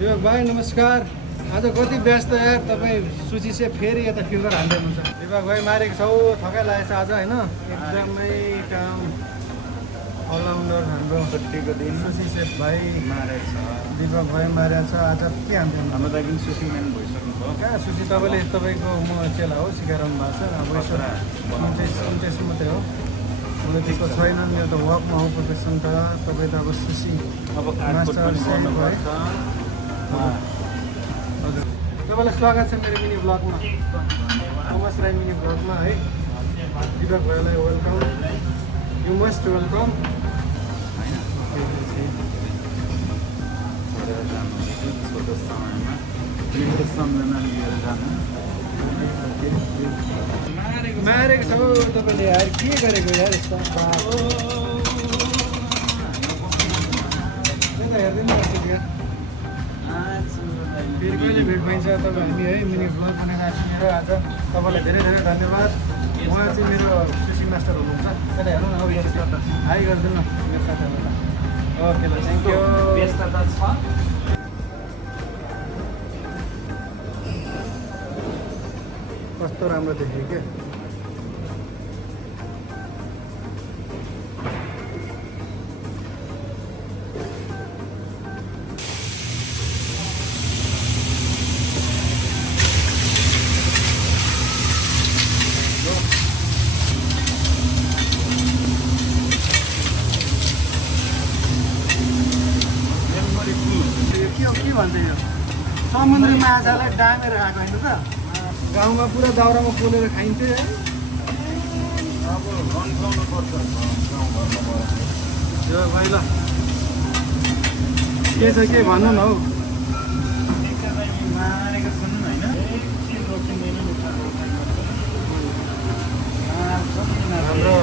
यो भाइ नमस्कार। आज कति व्यस्त यार तपाईँ सुची चाहिँ फेरि यता फिल्टर हान्दै हुनुहुन्छ। दिपक भाइ मारेको छौ, थकाइ लागेको छ आज होइन। एकदमै काम अलराउन्डर हाम्रो छुट्टीको दिन सुची सेफ भाइ मारेको छ। दिपक भाइ मारेको छ। आज के हान्थ्यो हाम्रो लागि सुसी म्यान भइसक्नु भयो। कहाँ सुची तपाईँको म चेला हो, सिकाइरहनु भएको छ। अब यसो मात्रै हो, मलाई त्यस्तो छैन। मेरो त वर्कमा हो प्रोफेसन त। तपाईँ त अब सुसी अब काटकुट पनि गर्नुपर्छ। हजुर, तपाईँलाई स्वागत छ मेरो मिनी ब्लगमा, थोमस राई मिनी ब्लगमा है। दिपक भाइलाई वेलकम, यु मस्ट वेलकम। छोटो समयमा मेरो सम्झना लिएर जानु। मारेको छौ तपाईँले यार, के गरेको यार यस्तो हेर्दैन यार। फेरि कहिले भेट पाइन्छ तपाईँ हामी है। मिनी ब्लग बनाएर आइसकेर आज तपाईँलाई धेरै धेरै धन्यवाद। उहाँ चाहिँ मेरो सुसी मास्टर हुनुहुन्छ। त्यता हेर्नु न, हाई गरिदिनु न मेरो साथीहरूलाई। ओके ल, थ्याङ्क यू। व्यस्तता छ। कस्तो राम्रो देखेँ क्या। के भन्छ यो समुद्री माछालाई डामेर आएको होइन त। गाउँमा पुरा दाउरामा पोलेर खाइन्थ्यो है। अब रन्साउनु पर्छ गाउँघरमा। यो भाइ ल के छ, के भन्नु न हौ। मारेको छन् होइन। हाम्रो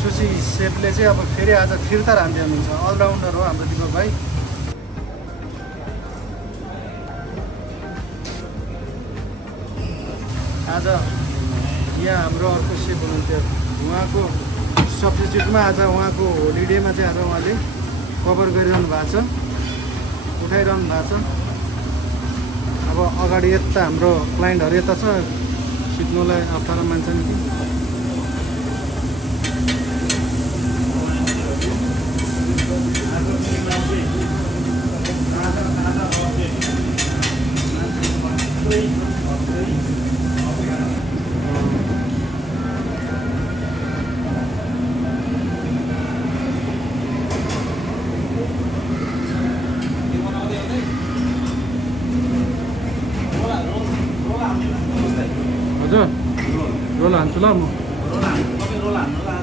सुसी सेफले चाहिँ अब फेरि आज फिर्ता हान्दै हुनुहुन्छ। अलराउन्डर हो हाम्रो दिपक भाइ। आज यहाँ हाम्रो अर्को सेफ हुनुहुन्थ्यो, उहाँको सब्स्टिट्युटमा आज उहाँको होलिडेमा चाहिँ आज उहाँले कभर गरिरहनु भएको छ, उठाइरहनु भएको छ। अब अगाडि यता हाम्रो क्लाइन्टहरू यता छ, सिक्नुलाई अप्ठ्यारो मान्छन् कि। हजुर रोल हान्छु ल म।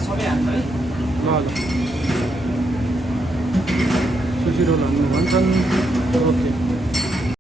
सबै हान्छ है। ल ल सुसी रोल हान्नु भन्छन्। ओके।